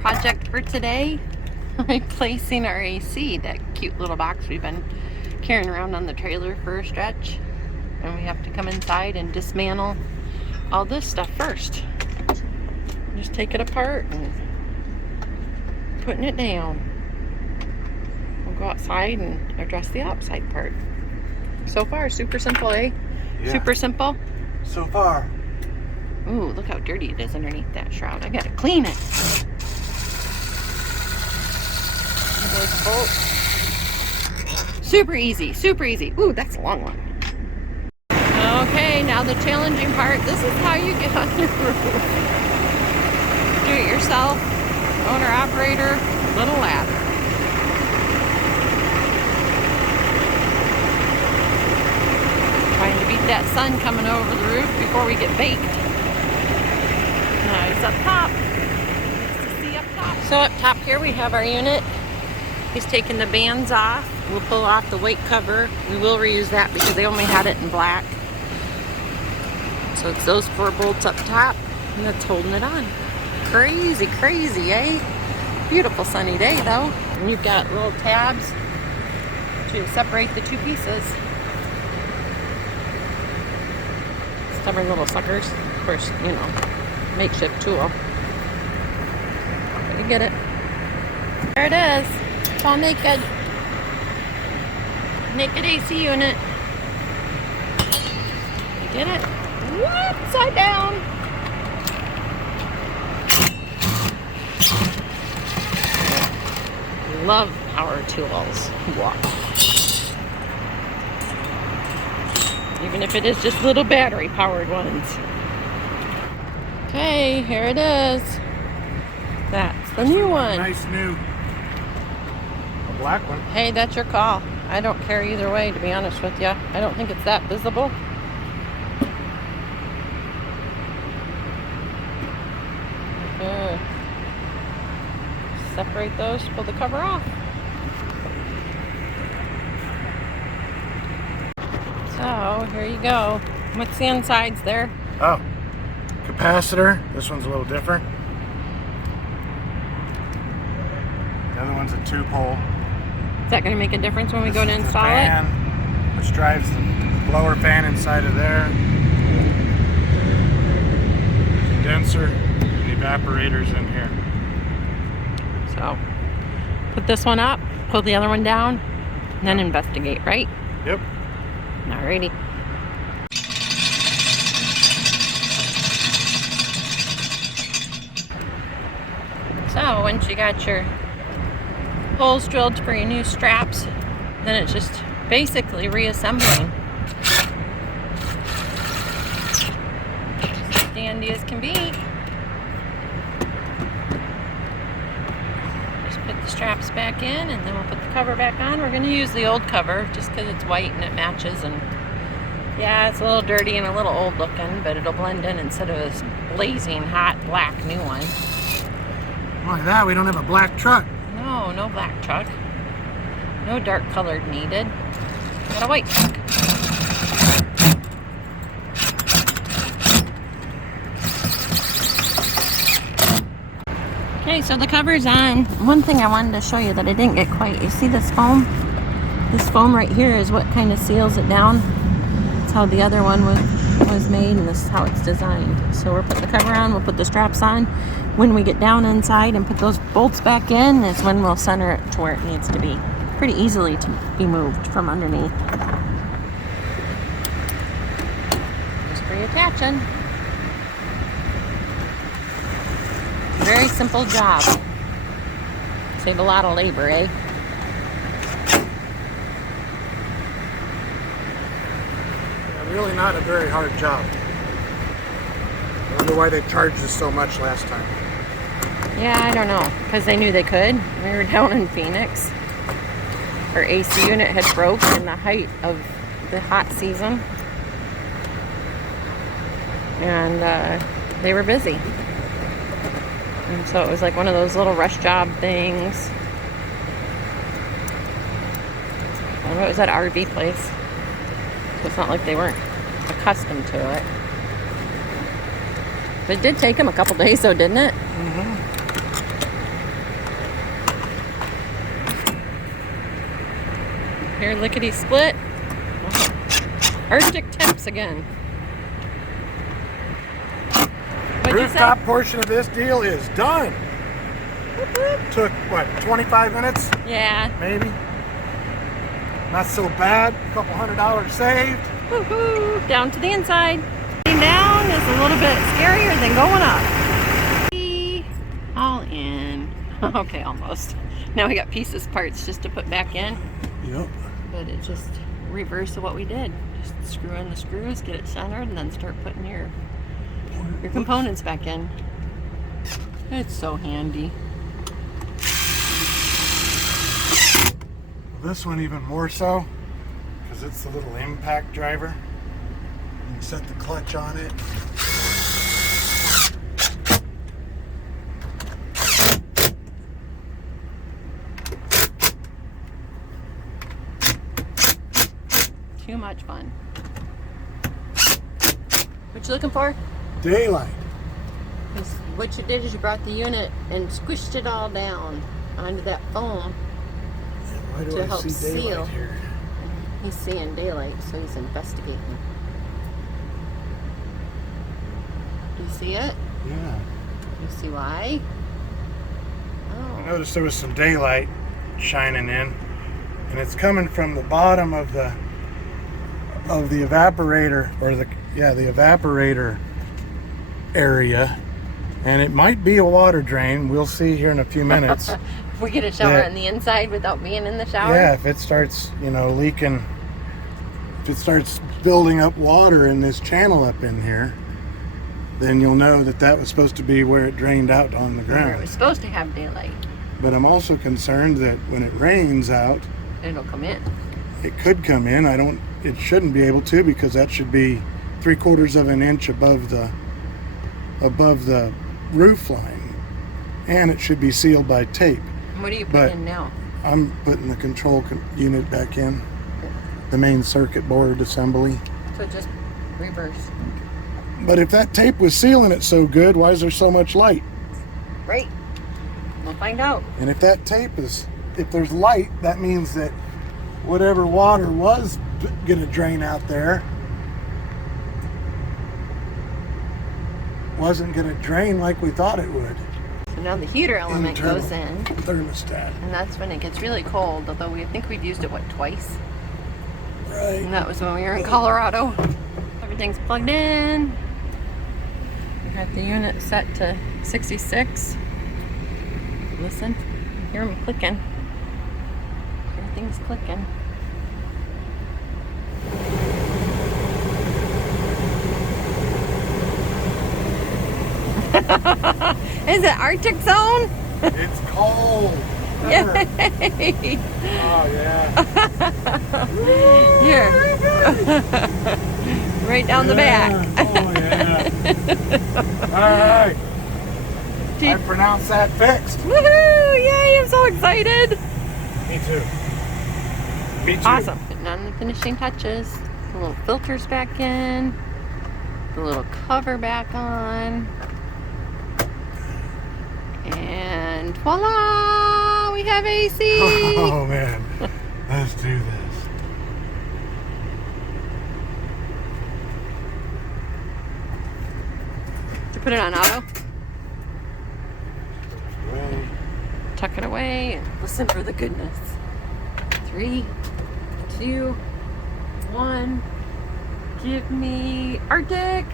project for today. Replacing our AC, that cute little box we've been carrying around on the trailer for a stretch. And we have to come inside and dismantle all this stuff first. Just take it apart and putting it down. We'll go outside and address the outside part. So far, super simple, eh? Yeah. Super simple? So far. Ooh, look how dirty it is underneath that shroud. I gotta clean it. Those bolts. Super easy, super easy. Ooh, that's a long one. Okay, now the challenging part. This is how you get on your roof. Do it yourself, owner operator, little ladder. Trying to beat that sun coming over the roof before we get baked. Nice up top. Nice to see up top. So up top here we have our unit. He's taking the bands off. We'll pull off the weight cover. We will reuse that because they only had it in black. So it's those 4 bolts up top and that's holding it on. Crazy, crazy, eh? Beautiful sunny day though. And you've got little tabs to separate the 2 pieces. Stubborn little suckers. Of course, you know, makeshift tool. You get it. There it is. It's all naked. Naked AC unit. You get it? Upside down. Love power tools. Wow. Even if it is just little battery powered ones. Okay, here it is. That's the new one. Nice new. A black one. Hey, that's your call. I don't care either way, to be honest with you. I don't think it's that visible. Okay. Separate those, pull the cover off. So, here you go. What's the insides there? Oh, capacitor. This one's a little different. The other one's a 2-pole. Is that going to make a difference when we go to install fan, it? Which drives the blower fan inside of there. Condenser, and evaporators in here. So, put this one up, pull the other one down, and then investigate, right? Yep. Alrighty. So, once you got your holes drilled for your new straps, then it's just basically reassembling. As dandy as can be. Just put the straps back in and then we'll put the cover back on. We're going to use the old cover just because it's white and it matches, and yeah, it's a little dirty and a little old looking, but it'll blend in instead of this blazing hot black new one. Like that, we don't have a black truck. No, no black truck. No dark colored needed. Got a white truck. Okay, so the cover's on. One thing I wanted to show you that I didn't get quite. You see this foam? This foam right here is what kind of seals it down. That's how the other one was made, and this is how it's designed. So we're putting the cover on, we'll put the straps on. When we get down inside and put those bolts back in is when we'll center it to where it needs to be. Pretty easily to be moved from underneath. Just reattaching. Very simple job. Save a lot of labor, eh? Yeah, really not a very hard job. I wonder why they charged us so much last time. Yeah, I don't know. Because they knew they could. We were down in Phoenix. Our AC unit had broke in the height of the hot season. And they were busy. And so it was like one of those little rush job things. And it was that RV place. So it's not like they weren't accustomed to it. But it did take them a couple days though, didn't it? Mm-hmm. Here, lickety split. Artic temps again. What'd you say? Rooftop portion of this deal is done. Took, what, 25 minutes? Yeah. Maybe. Not so bad. A couple $100 saved. Woohoo! Down to the inside. Getting down is a little bit scarier than going up. All in. Okay, almost. Now we got pieces, parts just to put back in. Yep. But it's just reverse of what we did. Just screw in the screws, get it centered, and then start putting your components back in. It's so handy. This one even more so, because it's the little impact driver. You can set the clutch on it. Too much fun. What you looking for? Daylight. What you did is you brought the unit and squished it all down onto that foam. Why do To I help see daylight seal. here? He's seeing daylight, so he's investigating. Do you see it? Yeah. You see why? I Oh. noticed there was some daylight shining in, and it's coming from the bottom of the evaporator, or the evaporator area, and it might be a water drain. We'll see here in a few minutes. We get a shower Yeah. on the inside without being in the shower? Yeah, if it starts, leaking, if it starts building up water in this channel up in here, then you'll know that was supposed to be where it drained out on the Where it ground. was supposed to have daylight. But I'm also concerned that when it rains out, It'll come in. it could come in. It shouldn't be able to, because that should be 3/4 of an inch above the roof line, and it should be sealed by tape. What are you But- putting in now? I'm putting the control unit back in, the main circuit board assembly. So just reverse. But if that tape was sealing it so good, why is there so much light? Right. We'll find out. And if that tape if there's light, that means that whatever water was gonna drain out there wasn't gonna drain like we thought it would. So now the heater element Internal goes in, thermostat. and that's when it gets really cold, although we think we've used it, twice? Right. And that was when we were in Colorado. Everything's plugged in. We got the unit set to 66. Listen, you hear them clicking. Everything's clicking. Is it Arctic zone? It's cold. Yay! Oh yeah. Here. Right down the back. Oh yeah. All right. I pronounce that fixed. Woohoo! Yay! I'm so excited. Me too. Me too. Awesome. Putting on the finishing touches. The little filters back in. The little cover back on. And voila! We have AC! Oh man. Let's do this. To put it on auto. Well, Tuck it away and listen for the goodness. 3, 2, 1. Give me Arctic.